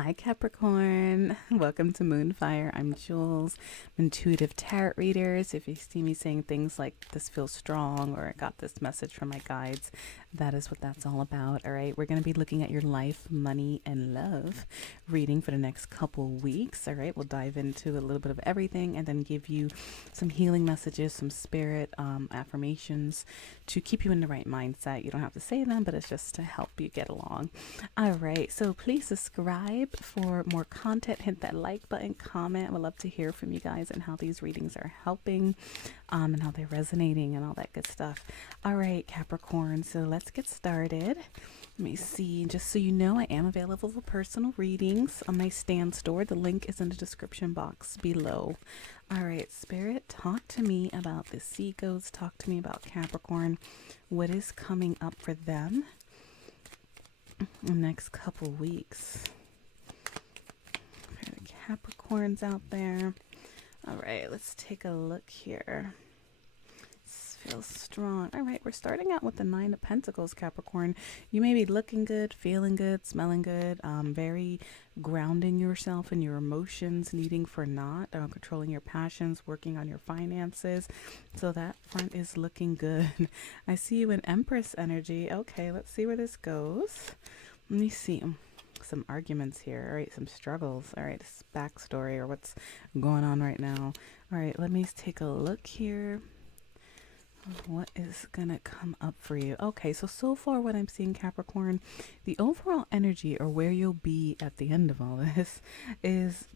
Hi, Capricorn. Welcome to Moonfire. I'm Jules, intuitive tarot readers. If you see me saying things like this feels strong or I got this message from my guides, that is what that's all about. All right, we're going to be looking at your life, money, and love reading for the next couple weeks. All right, we'll dive into a little bit of everything and then give you some healing messages, some spirit affirmations to keep you in the right mindset. You don't have to say them, but it's just to help you get along. All right, so please subscribe for more content. Hit that like button, comment. We'd love to hear from you guys and how these readings are helping and how they're resonating and all that good stuff. All right, Capricorn, so let's get started. Let me see. Just so you know, I am available for personal readings on my Stan store. The link is in the description box below. All right, Spirit, talk to me about the Seagulls. Talk to me about Capricorn. What is coming up for them the next couple weeks? For the Capricorns out there. All right, let's take a look here. Feels strong. All right, we're starting out with the Nine of Pentacles, Capricorn. You may be looking good, feeling good, smelling good, very grounding yourself in your emotions, needing for not, controlling your passions, working on your finances. So that front is looking good. I see you in Empress energy. Okay, let's see where this goes. Let me see. Some arguments here. All right, some struggles. All right, this backstory or what's going on right now. All right, let me take a look here. What is gonna come up for you? Okay, so far what I'm seeing, Capricorn, the overall energy or where you'll be at the end of all this is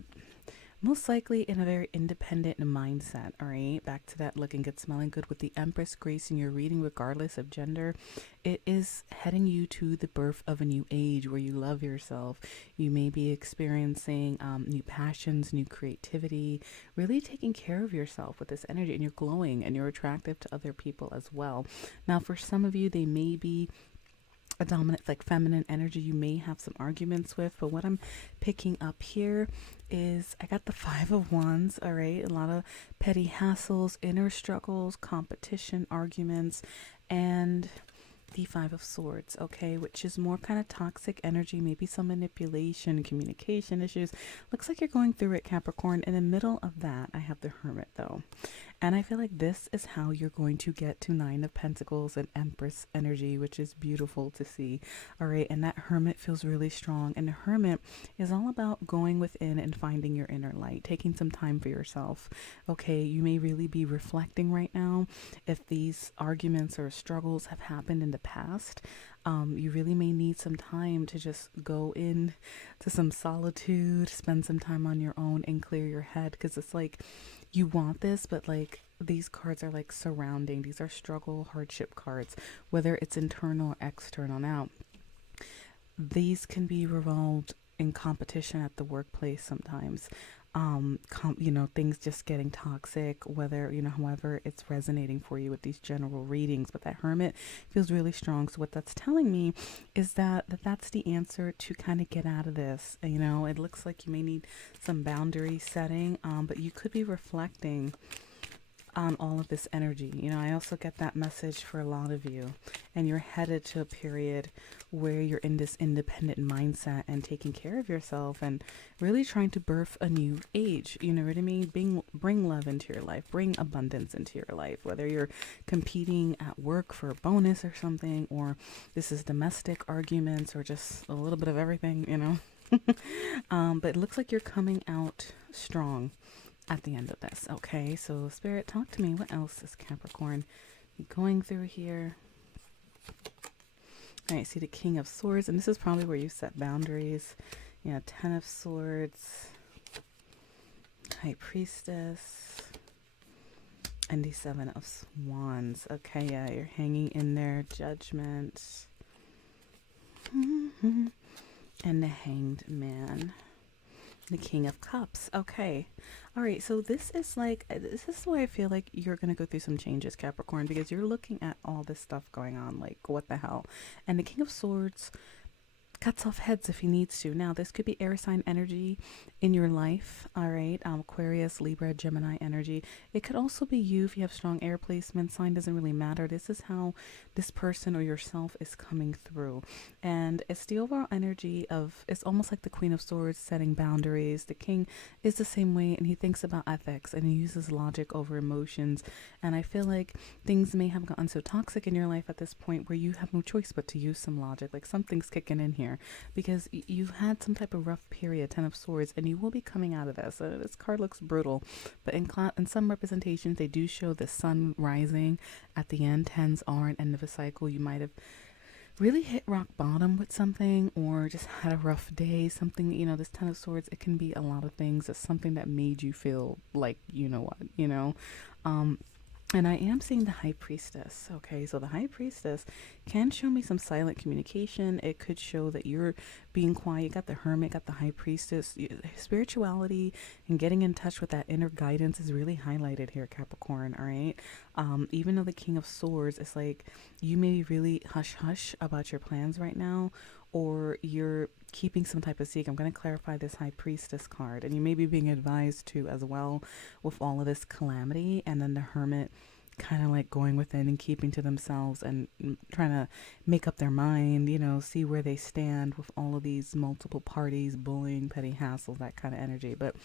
most likely in a very independent mindset. All right, back to that looking good, smelling good with the Empress grace in your reading, regardless of gender. It is heading you to the birth of a new age where you love yourself. You may be experiencing new passions, new creativity, really taking care of yourself with this energy, and you're glowing and you're attractive to other people as well. Now, for some of you, they may be a dominant, like feminine energy you may have some arguments with, but what I'm picking up here is I got the Five of Wands. All right, a lot of petty hassles, inner struggles, competition, arguments, and the Five of Swords, okay, which is more kind of toxic energy, maybe some manipulation, communication issues. Looks like you're going through it, Capricorn. In the middle of that, I have the Hermit, though. And I feel like this is how you're going to get to Nine of Pentacles and Empress energy, which is beautiful to see. All right, and that Hermit feels really strong. And the Hermit is all about going within and finding your inner light, taking some time for yourself. Okay, you may really be reflecting right now if these arguments or struggles have happened in the past. You really may need some time to just go in to some solitude, spend some time on your own and clear your head, because it's like you want this, but like these cards are like surrounding. These are struggle, hardship cards, whether it's internal or external. Now, these can be revolved in competition at the workplace sometimes. Things just getting toxic, whether, however it's resonating for you with these general readings. But that Hermit feels really strong. So what that's telling me is that's the answer to kind of get out of this. It looks like you may need some boundary setting, but you could be reflecting on all of this energy. I also get that message for a lot of you, and you're headed to a period where you're in this independent mindset and taking care of yourself and really trying to birth a new age. You know what I mean? Bring love into your life, bring abundance into your life, whether you're competing at work for a bonus or something, or this is domestic arguments, or just a little bit of everything. But it looks like you're coming out strong at the end of this. Okay, so Spirit, talk to me. What else is Capricorn going through here? All right, see the King of Swords, and this is probably where you set boundaries. Yeah, Ten of Swords, High Priestess, and the Seven of Wands. Okay, yeah, you're hanging in there. Judgment. And the Hanged Man. The King of Cups. Okay. All right. So this is why I feel like you're going to go through some changes, Capricorn, because you're looking at all this stuff going on. Like, what the hell? And the King of Swords cuts off heads if he needs to. Now, this could be air sign energy in your life, all right? Aquarius, Libra, Gemini energy. It could also be you if you have strong air placement. Sign doesn't really matter. This is how this person or yourself is coming through. And it's the overall energy of, it's almost like the Queen of Swords setting boundaries. The King is the same way, and he thinks about ethics and he uses logic over emotions. And I feel like things may have gotten so toxic in your life at this point where you have no choice but to use some logic. Like something's kicking in here because you've had some type of rough period, Ten of Swords, and you will be coming out of this. This card looks brutal, but in some representations, they do show the sun rising at the end. Tens are an end of a cycle. You might have really hit rock bottom with something or just had a rough day, something, this Ten of Swords, it can be a lot of things. It's something that made you feel like, and I am seeing the High Priestess. Okay, so the High Priestess can show me some silent communication. It could show that you're being quiet. You got the Hermit, got the High Priestess. Spirituality and getting in touch with that inner guidance is really highlighted here, Capricorn, all right? Even though the King of Swords is like, you may be really hush-hush about your plans right now, or you're keeping some type of secret. I'm going to clarify this High Priestess card, and you may be being advised to as well with all of this calamity, and then the Hermit kind of like going within and keeping to themselves and trying to make up their mind, see where they stand with all of these multiple parties, bullying, petty hassles, that kind of energy. But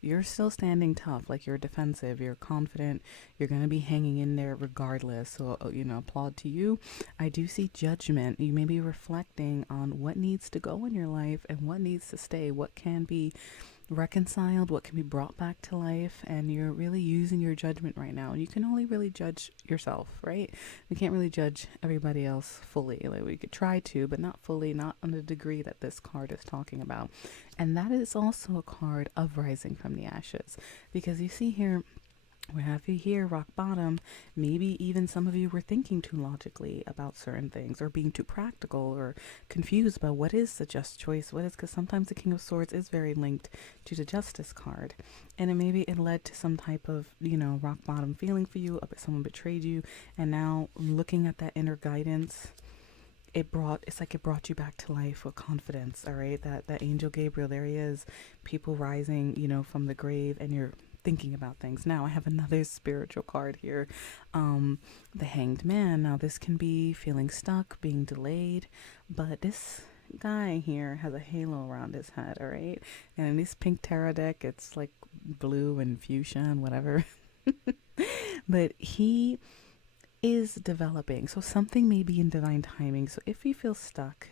you're still standing tough, like you're defensive, you're confident, you're going to be hanging in there regardless. So, applaud to you. I do see judgment. You may be reflecting on what needs to go in your life and what needs to stay, what can be reconciled, what can be brought back to life, and you're really using your judgment right now. And you can only really judge yourself, right? We can't really judge everybody else fully. Like we could try to, but not fully, not on the degree that this card is talking about. And that is also a card of rising from the ashes, because you see here, we have you here, rock bottom. Maybe even some of you were thinking too logically about certain things, or being too practical, or confused about what is the just choice, what is, because sometimes the King of Swords is very linked to the Justice card. And maybe it led to some type of, rock bottom feeling for you, someone betrayed you, and now looking at that inner guidance, it's like it brought you back to life with confidence, all right? That angel Gabriel, there he is, people rising, from the grave, and you're thinking about things. Now I have another spiritual card here, the Hanged Man. Now this can be feeling stuck, being delayed, but this guy here has a halo around his head, all right? And in this pink tarot deck, it's like blue and fuchsia and whatever. But he is developing, so something may be in divine timing. So if you feel stuck,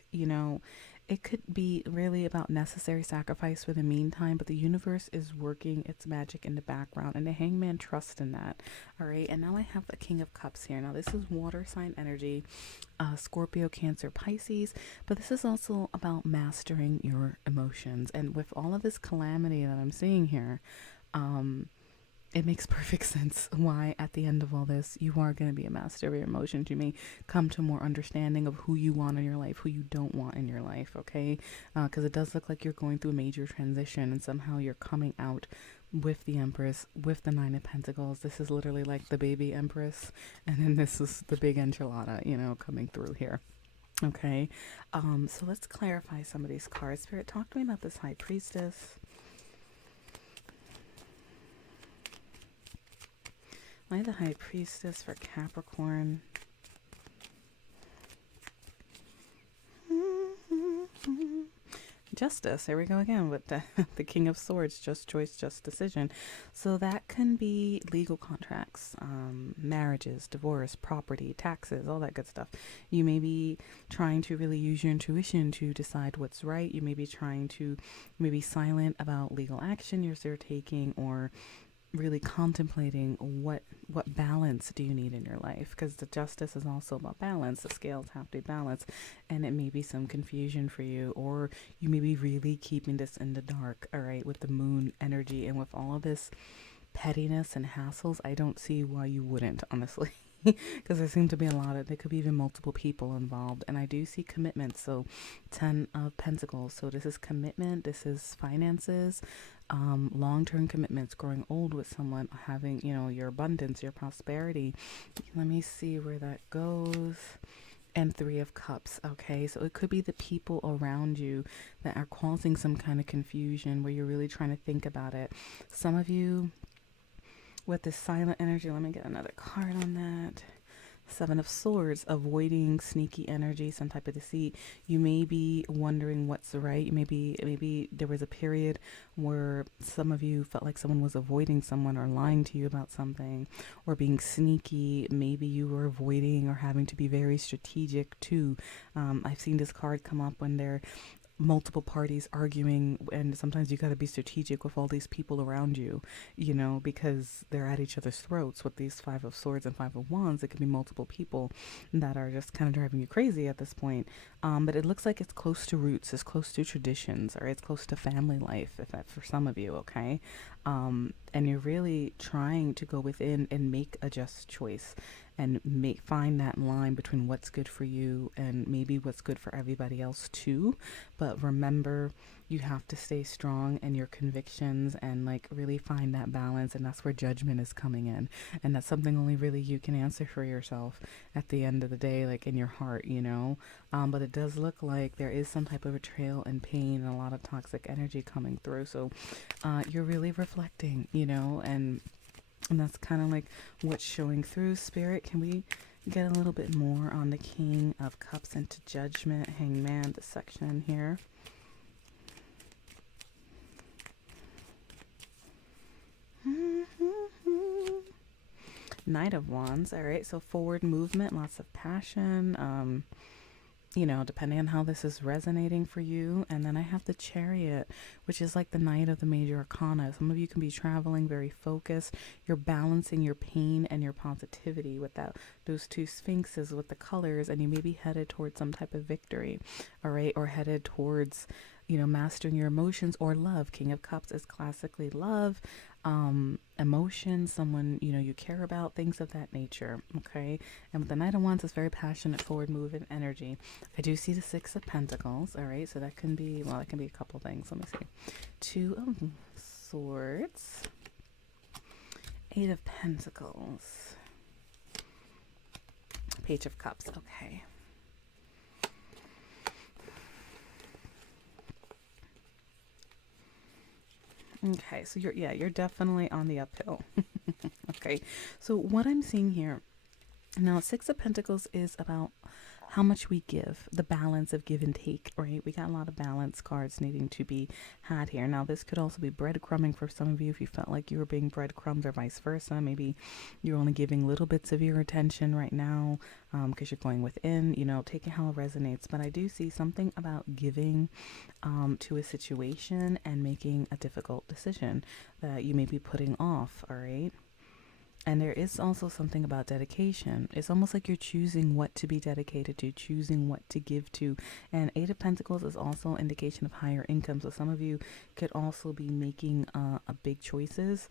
it could be really about necessary sacrifice for the meantime, but the universe is working its magic in the background, and the Hangman trusts in that. All right, and now I have the King of Cups here. Now this is water sign energy, Scorpio, Cancer, Pisces, but this is also about mastering your emotions. And with all of this calamity that I'm seeing here, it makes perfect sense why at the end of all this you are going to be a master of your emotions. You may come to more understanding of who you want in your life, who you don't want in your life, okay? Because it does look like you're going through a major transition, and somehow you're coming out with the Empress, with the Nine of Pentacles. This is literally like the baby Empress, and then this is the big enchilada, coming through here. Okay, so let's clarify some of these cards. Spirit, talk to me about this High Priestess. Why the High Priestess for Capricorn? Justice. Here we go again with the King of Swords. Just choice, just decision. So that can be legal contracts, marriages, divorce, property, taxes, all that good stuff. You may be trying to really use your intuition to decide what's right. You may be trying to maybe silent about legal action you're taking, or really contemplating what balance do you need in your life, because the Justice is also about balance. The scales have to be balanced, and it may be some confusion for you, or you may be really keeping this in the dark, all right, with the Moon energy. And with all of this pettiness and hassles, I don't see why you wouldn't, honestly. Because there seem to be there could be even multiple people involved. And I do see commitment, so 10 of Pentacles. So this is commitment, this is finances, long-term commitments, growing old with someone, having, your abundance, your prosperity. Let me see where that goes. and Three of Cups. Okay, so it could be the people around you that are causing some kind of confusion where you're really trying to think about it. Some of you with this silent energy, let me get another card on that. Seven of Swords, avoiding sneaky energy, some type of deceit. You may be wondering what's right. Maybe there was a period where some of you felt like someone was avoiding someone or lying to you about something or being sneaky. Maybe you were avoiding or having to be very strategic too. I've seen this card come up when they're multiple parties arguing, and sometimes you got to be strategic with all these people around you, you know, because they're at each other's throats with these Five of Swords and Five of Wands. It could be multiple people that are just kind of driving you crazy at this point. But it looks like it's close to roots, it's close to traditions, or it's close to family life, if that for some of you. Okay. And you're really trying to go within and make a just choice and find that line between what's good for you and maybe what's good for everybody else too. But remember, you have to stay strong in your convictions and like really find that balance. And that's where judgment is coming in. And that's something only really you can answer for yourself at the end of the day, like in your heart, you know. But it does look like there is some type of betrayal and pain and a lot of toxic energy coming through. So you're really reflecting, you know, and that's kind of like what's showing through. Spirit, can we get a little bit more on the King of Cups into Judgment, Hangman, the section here? Knight of Wands. All right, so forward movement, lots of passion. You know, depending on how this is resonating for you. And then I have the Chariot, which is like the Knight of the Major Arcana. Some of you can be traveling very focused. You're balancing your pain and your positivity with that, those two sphinxes with the colors, and you may be headed towards some type of victory, all right, or headed towards, you know, mastering your emotions or love. King of Cups is classically love, emotion, someone, you know, you care about, things of that nature. Okay. And with the Knight of Wands, it's very passionate, forward moving energy. I do see the Six of Pentacles. All right, so that can be, well, that can be a couple things. Let me see. Two of Swords, Eight of Pentacles, Page of Cups. Okay. Okay, so you're definitely on the uphill. Okay, so what I'm seeing here now, Six of Pentacles is about how much we give, the balance of give and take, right? We got a lot of balance cards needing to be had here. Now, this could also be breadcrumbing for some of you if you felt like you were being breadcrumbed, or vice versa. Maybe you're only giving little bits of your attention right now because you're going within, you know, take it how it resonates. But I do see something about giving to a situation and making a difficult decision that you may be putting off, all right? And there is also something about dedication. It's almost like you're choosing what to be dedicated to, choosing what to give to. And Eight of Pentacles is also an indication of higher income. So some of you could also be making a big choices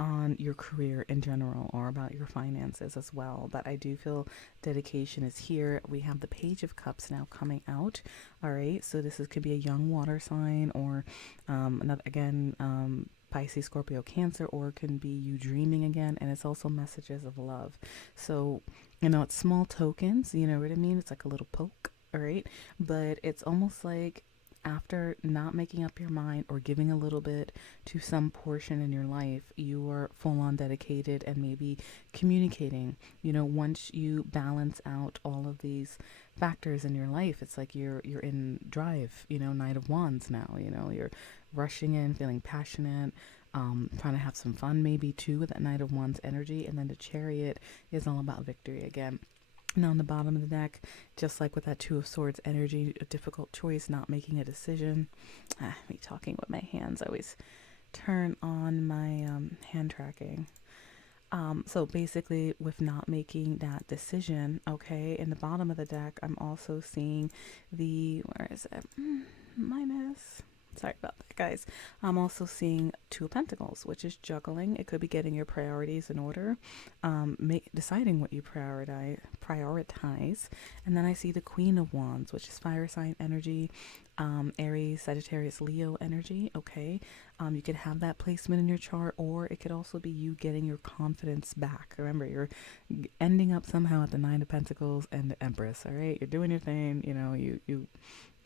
on your career in general or about your finances as well. But I do feel dedication is here. We have the Page of Cups now coming out. All right. So could be a young water sign or another, again, Pisces, Scorpio, Cancer, or it can be you dreaming again. And it's also messages of love. So, you know, it's small tokens, you know what I mean? It's like a little poke, all right? But it's almost like after not making up your mind or giving a little bit to some portion in your life, you are full on dedicated and maybe communicating. You know, once you balance out all of these factors in your life, it's like you're in drive, you know, Knight of Wands now, you know, you're rushing in, feeling passionate, trying to have some fun maybe too with that Knight of Wands energy. And then the Chariot is all about victory again. Now on the bottom of the deck, just like with that Two of Swords energy, a difficult choice, not making a decision. Me talking with my hands, I always turn on my hand tracking. So basically with not making that decision, okay, in the bottom of the deck, I'm also seeing where is it? Minus. Sorry about that, guys. I'm also seeing Two of Pentacles, which is juggling. It could be getting your priorities in order, deciding what you prioritize. And then I see the Queen of Wands, which is fire sign energy. Aries, Sagittarius, Leo energy. Okay. You could have that placement in your chart, or it could also be you getting your confidence back. Remember, you're ending up somehow at the Nine of Pentacles and the Empress. All right. You're doing your thing. You know, you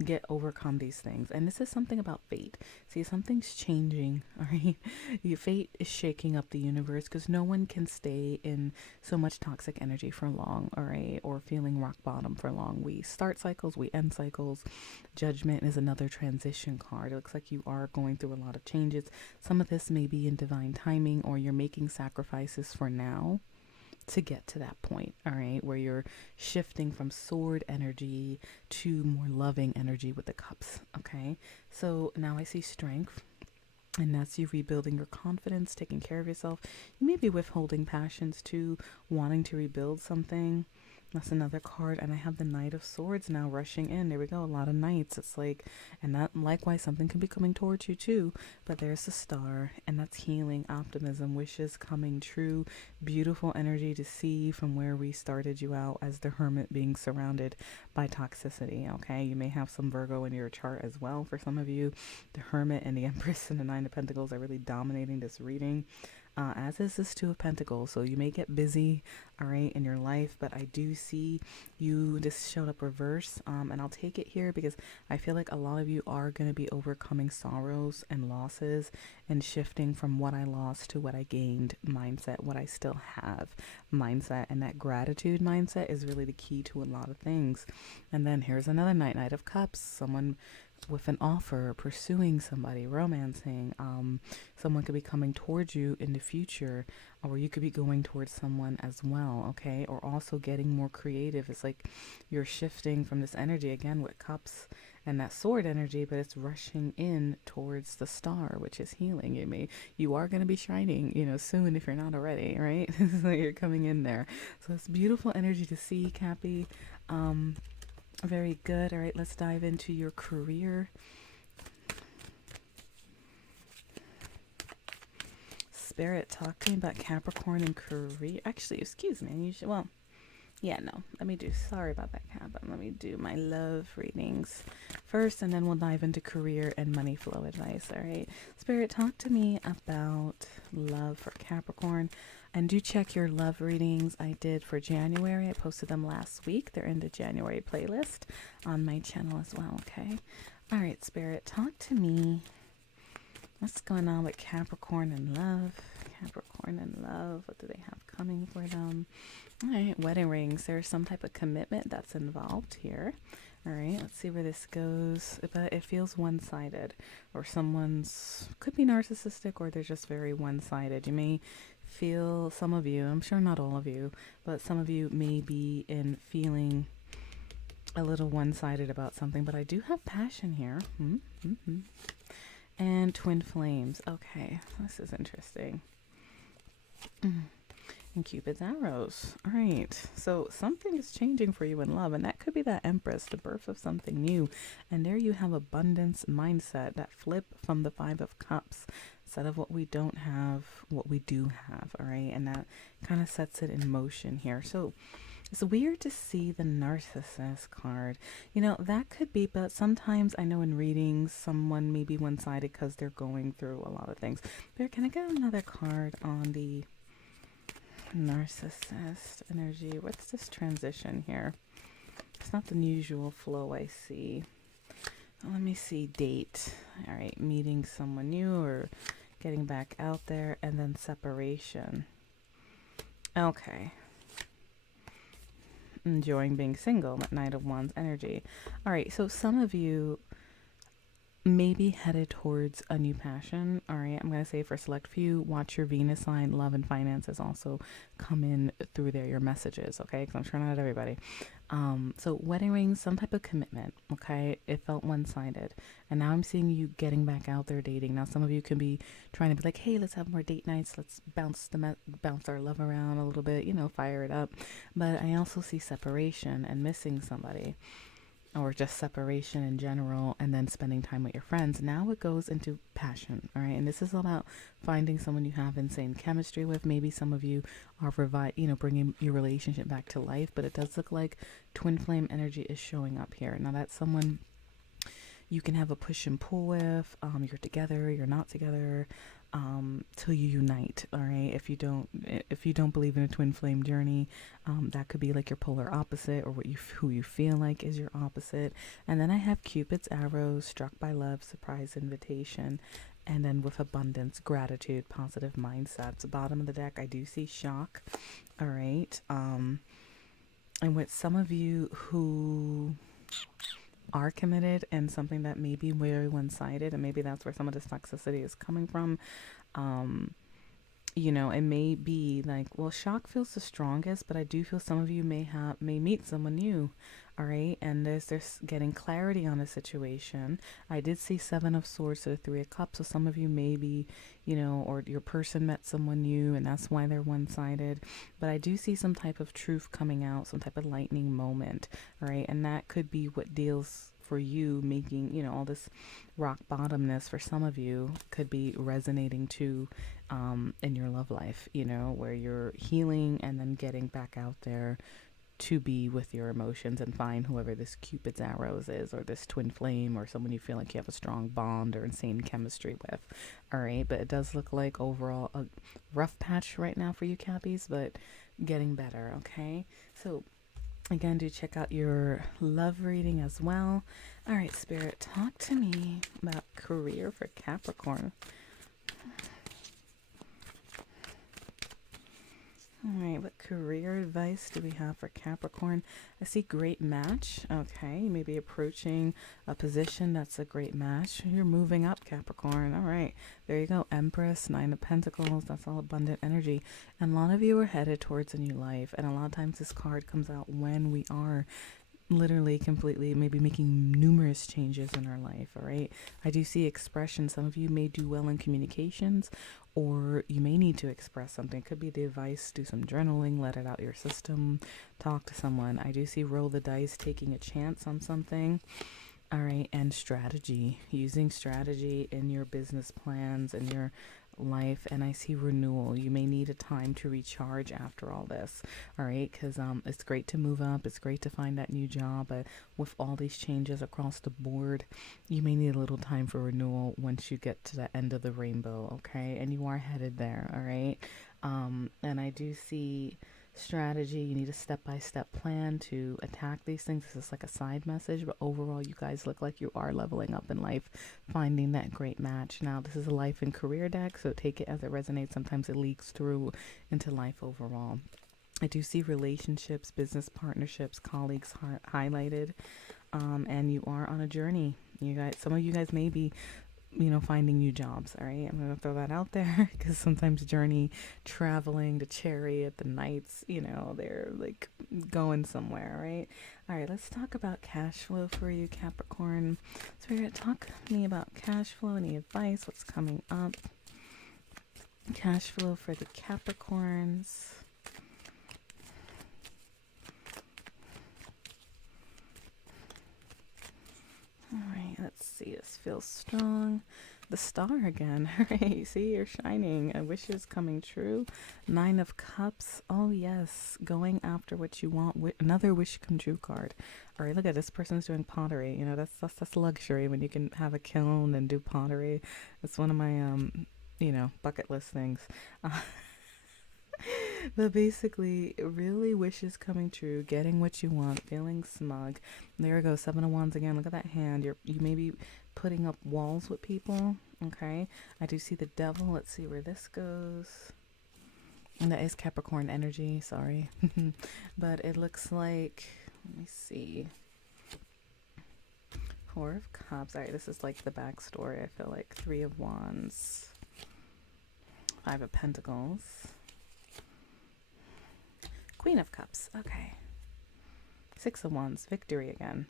get overcome these things, and this is something about fate. See, something's changing. All right, your fate is shaking up the universe, because no one can stay in so much toxic energy for long, all right, or feeling rock bottom for long. We start cycles, we end cycles. Judgment is another transition card. It looks like you are going through a lot of changes. Some of this may be in divine timing, or you're making sacrifices for now to get to that point, all right, where you're shifting from sword energy to more loving energy with the cups. Okay, so now I see strength, and that's you rebuilding your confidence, taking care of yourself. You may be withholding passions too, wanting to rebuild something. That's another card. And I have the Knight of Swords now rushing in. There we go. A lot of knights. It's like, and that likewise, something could be coming towards you too. But there's the Star, and that's healing, optimism, wishes coming true. Beautiful energy to see from where we started you out as the Hermit, being surrounded by toxicity. Okay, you may have some Virgo in your chart as well. For some of you, the Hermit and the Empress and the Nine of Pentacles are really dominating this reading. As is this Two of Pentacles. So you may get busy, all right, in your life, but I do see you, this showed up reverse, and I'll take it here because I feel like a lot of you are going to be overcoming sorrows and losses and shifting from what I lost to what I gained mindset, what I still have mindset, and that gratitude mindset is really the key to a lot of things. And then here's another Knight of Cups, someone with an offer, pursuing somebody, romancing. Someone could be coming towards you in the future, or you could be going towards someone as well, okay? Or also getting more creative. It's like you're shifting from this energy again with cups and that sword energy, but it's rushing in towards the Star, which is healing. You are going to be shining, soon, if you're not already, right? So you're coming in there. So it's beautiful energy to see, Cappy. Very good. All right, let's dive into your career. Spirit, talk to me about Capricorn and career. Actually, excuse me. Let me do, sorry about that, Cap. Let me do my love readings first, and then we'll dive into career and money flow advice. All right, Spirit, talk to me about love for Capricorn. And do check your love readings I did for January. I posted them last week. They're in the January playlist on my channel as well, okay? All right, Spirit, talk to me. What's going on with Capricorn and love? Capricorn and love, what do they have coming for them? All right, wedding rings. There's some type of commitment that's involved here. All right, let's see where this goes. But it feels one-sided, or someone's could be narcissistic, or they're just very one-sided. You may feel, some of you, I'm sure not all of you, but some of you may be in feeling a little one-sided about something. But I do have passion here. And twin flames. Okay, this is interesting. And Cupid's arrows. All right, so something is changing for you in love, and that could be that Empress, the birth of something new. And there you have abundance mindset, that flip from the Five of Cups. Instead of what we don't have, what we do have. All right, and that kind of sets it in motion here. So it's weird to see the narcissist card. That could be, but sometimes I know in readings, someone may be one-sided because they're going through a lot of things. But can I get another card on the narcissist energy? What's this transition here? It's not the usual flow I see. Let me see. Date. All right, meeting someone new or getting back out there, and then separation. Okay. Enjoying being single, that Knight of Wands energy. All right, so some of you may be headed towards a new passion. All right, I'm going to say for select few, watch your Venus sign. Love and finances also come in through there, your messages, okay? Because I'm sure not everybody. So wedding rings, some type of commitment, okay? It felt one-sided. And now I'm seeing you getting back out there dating. Now some of you can be trying to be like, hey, let's have more date nights. Let's bounce our love around a little bit, fire it up. But I also see separation and missing somebody, or just separation in general, and then spending time with your friends. Now it goes into passion, all right? And this is about finding someone you have insane chemistry with. Maybe some of you are bringing your relationship back to life, but it does look like twin flame energy is showing up here. Now that's someone you can have a push and pull with. You're together, you're not together, till you unite. All right. If you don't believe in a twin flame journey, that could be like your polar opposite, or who you feel like is your opposite. And then I have Cupid's arrows, struck by love, surprise invitation, and then with abundance, gratitude, positive mindsets. Bottom of the deck, I do see shock. All right. And with some of you who are committed and something that may be very one-sided, and maybe that's where some of this toxicity is coming from, it may be like, well, shock feels the strongest, but I do feel some of you may meet someone new. All right. And there's getting clarity on a situation. I did see Seven of Swords to the Three of Cups. So some of you maybe, or your person met someone new and that's why they're one-sided. But I do see some type of truth coming out, some type of lightning moment. All right. And that could be what deals for you, making, all this rock bottomness for some of you could be resonating too, in your love life, where you're healing and then getting back out there to be with your emotions and find whoever this Cupid's arrows is, or this twin flame, or someone you feel like you have a strong bond or insane chemistry with. All right. But it does look like overall a rough patch right now for you, Cappies, but getting better. Okay. So again, do check out your love reading as well. All right, Spirit, talk to me about career for Capricorn. All right, what career advice do we have for Capricorn? I see great match. Okay, you may be approaching a position that's a great match. You're moving up, Capricorn. All right, there you go. Empress, Nine of Pentacles. That's all abundant energy. And a lot of you are headed towards a new life. And a lot of times this card comes out when we are literally completely maybe making numerous changes in our life. All right, I do see expression. Some of you may do well in communications, or you may need to express something. It could be the advice, do some journaling, let it out your system, talk to someone. I do see roll the dice, taking a chance on something. All right, and strategy, using strategy in your business plans and your life. And I see renewal. You may need a time to recharge after all this. All right, because it's great to move up, it's great to find that new job, but with all these changes across the board, you may need a little time for renewal once you get to the end of the rainbow. Okay, and you are headed there. All right. And I do see strategy. You need a step-by-step plan to attack these things. This is like a side message, but overall you guys look like you are leveling up in life, finding that great match. Now this is a life and career deck, so take it as it resonates. Sometimes it leaks through into life overall. I do see relationships, business partnerships, colleagues highlighted, and you are on a journey. You guys, some of you guys may be finding new jobs. All right, I'm gonna throw that out there, because sometimes journey, traveling, the chariot, the knights, they're like going somewhere. Right. All right, let's talk about cash flow for you, Capricorn. So we're gonna talk to me about cash flow. Any advice? What's coming up? Cash flow for the Capricorns. All right, let's see. This feels strong. The star again. All right, see, you're shining. A wish is coming true. Nine of Cups. Oh, yes. Going after what you want. Another wish come true card. All right, look at this person's doing pottery. That's luxury when you can have a kiln and do pottery. It's one of my, bucket list things. But basically, really wishes coming true, getting what you want, feeling smug. There we go, Seven of Wands again. Look at that hand. You may be putting up walls with people. Okay, I do see the Devil. Let's see where this goes. And that is Capricorn energy. Sorry, but it looks like. Let me see. Four of Cups. All right, this is like the backstory. I feel like Three of Wands, Five of Pentacles. Queen of Cups. Okay. Six of Wands. Victory again.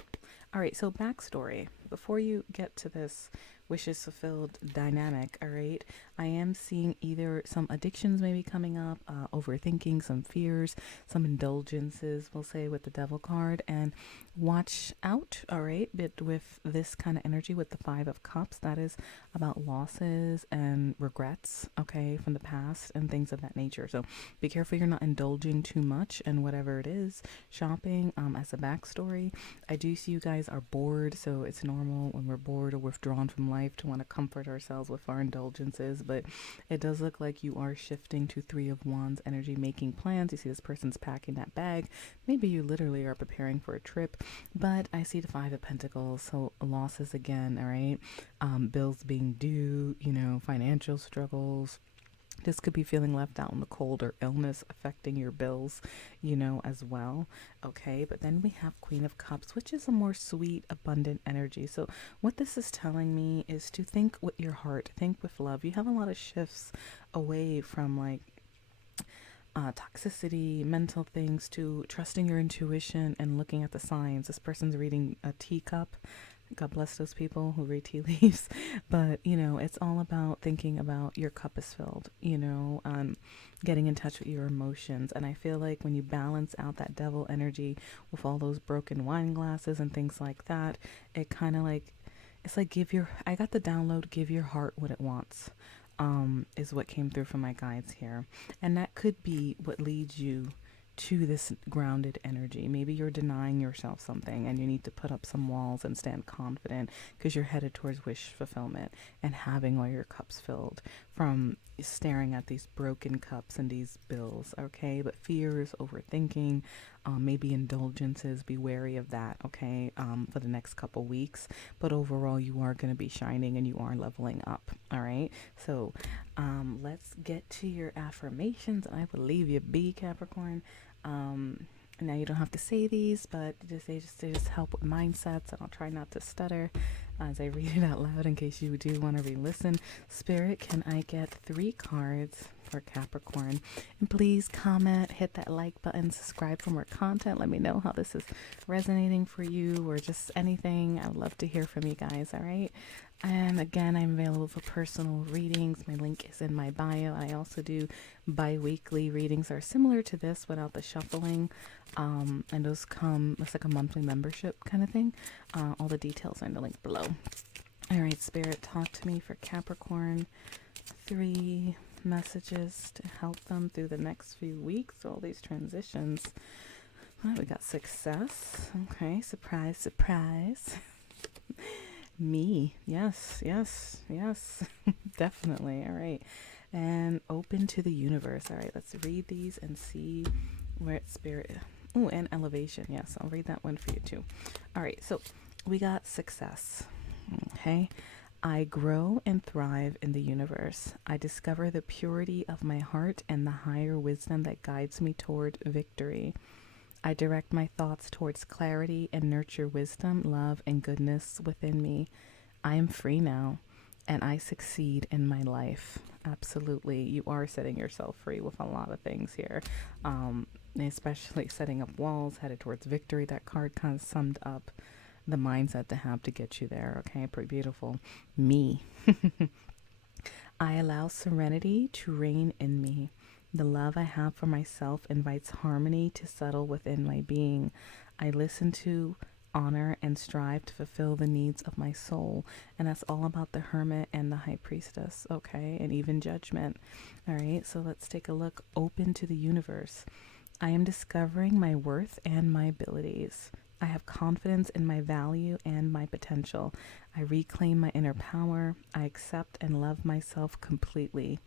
All right. So backstory. Before you get to this wishes fulfilled dynamic. All right. I am seeing either some addictions maybe coming up, overthinking, some fears, some indulgences, we'll say, with the devil card. And watch out, all right, but with this kind of energy with the Five of Cups, that is about losses and regrets, okay, from the past and things of that nature. So be careful you're not indulging too much in whatever it is. Shopping, as a backstory, I do see you guys are bored, so it's normal when we're bored or withdrawn from life to want to comfort ourselves with our indulgences, but it does look like you are shifting to Three of Wands energy, making plans. You see this person's packing that bag. Maybe you literally are preparing for a trip, but I see the Five of Pentacles, so losses again, all right? Bills being due, financial struggles. This could be feeling left out in the cold or illness affecting your bills, as well. Okay, but then we have Queen of Cups, which is a more sweet, abundant energy. So what this is telling me is to think with your heart, think with love. You have a lot of shifts away from like toxicity, mental things, to trusting your intuition and looking at the signs. This person's reading a teacup. God bless those people who read tea leaves. But, it's all about thinking about your cup is filled, getting in touch with your emotions. And I feel like when you balance out that devil energy with all those broken wine glasses and things like that, it kind of like, it's like I got the download, give your heart what it wants, is what came through from my guides here. And that could be what leads you to this grounded energy. Maybe you're denying yourself something and you need to put up some walls and stand confident because you're headed towards wish fulfillment and having all your cups filled from staring at these broken cups and these bills, okay? But fears, overthinking, maybe indulgences, be wary of that, okay, for the next couple weeks. But overall, you are going to be shining and you are leveling up, all right? So let's get to your affirmations. I will leave you be, Capricorn. Now you don't have to say these, but they just help with mindsets, and I'll try not to stutter as I read it out loud in case you do want to re-listen. Spirit, can I get 3 cards for Capricorn? And please comment, hit that like button, subscribe for more content. Let me know how this is resonating for you or just anything. I would love to hear from you guys, all right? And again, I'm available for personal readings. My link is in my bio. I also do bi-weekly readings that are similar to this without the shuffling. And those it's like a monthly membership kind of thing. All the details are in the link below. All right, Spirit, talk to me for Capricorn. 3 messages to help them through the next few weeks. All these transitions. Well, we got success. Okay, surprise, surprise. Me. Yes. Definitely. All right. And open to the universe. All right, let's read these and see where it's Spirit. Oh, and elevation. Yes, I'll read that one for you too. All right, so we got success. Okay. I grow and thrive in the universe. I discover the purity of my heart and the higher wisdom that guides me toward victory. I direct my thoughts towards clarity and nurture wisdom, love, and goodness within me. I am free now, and I succeed in my life. Absolutely. You are setting yourself free with a lot of things here, especially setting up walls, headed towards victory. That card kind of summed up the mindset to have to get you there. Okay, pretty beautiful. Me. I allow serenity to reign in me. The love I have for myself invites harmony to settle within my being. I listen to, honor, and strive to fulfill the needs of my soul. And that's all about the Hermit and the High Priestess, okay? And even Judgment. All right, so let's take a look. Open to the universe. I am discovering my worth and my abilities. I have confidence in my value and my potential. I reclaim my inner power. I accept and love myself completely.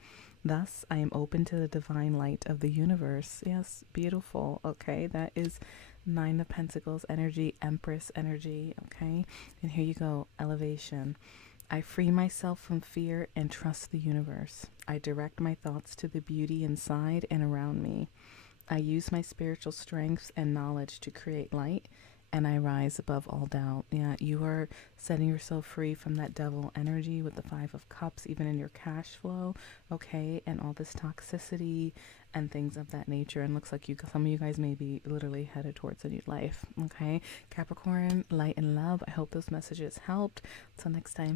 Thus, I am open to the divine light of the universe. Yes, beautiful. Okay, that is 9 of Pentacles energy, Empress energy. Okay, and here you go, elevation. I free myself from fear and trust the universe. I direct my thoughts to the beauty inside and around me. I use my spiritual strengths and knowledge to create light, and I rise above all doubt. Yeah, you are setting yourself free from that devil energy with the 5 of Cups, even in your cash flow, okay, and all this toxicity and things of that nature. And looks like some of you guys may be literally headed towards a new life, okay? Capricorn, light and love. I hope those messages helped. Until next time.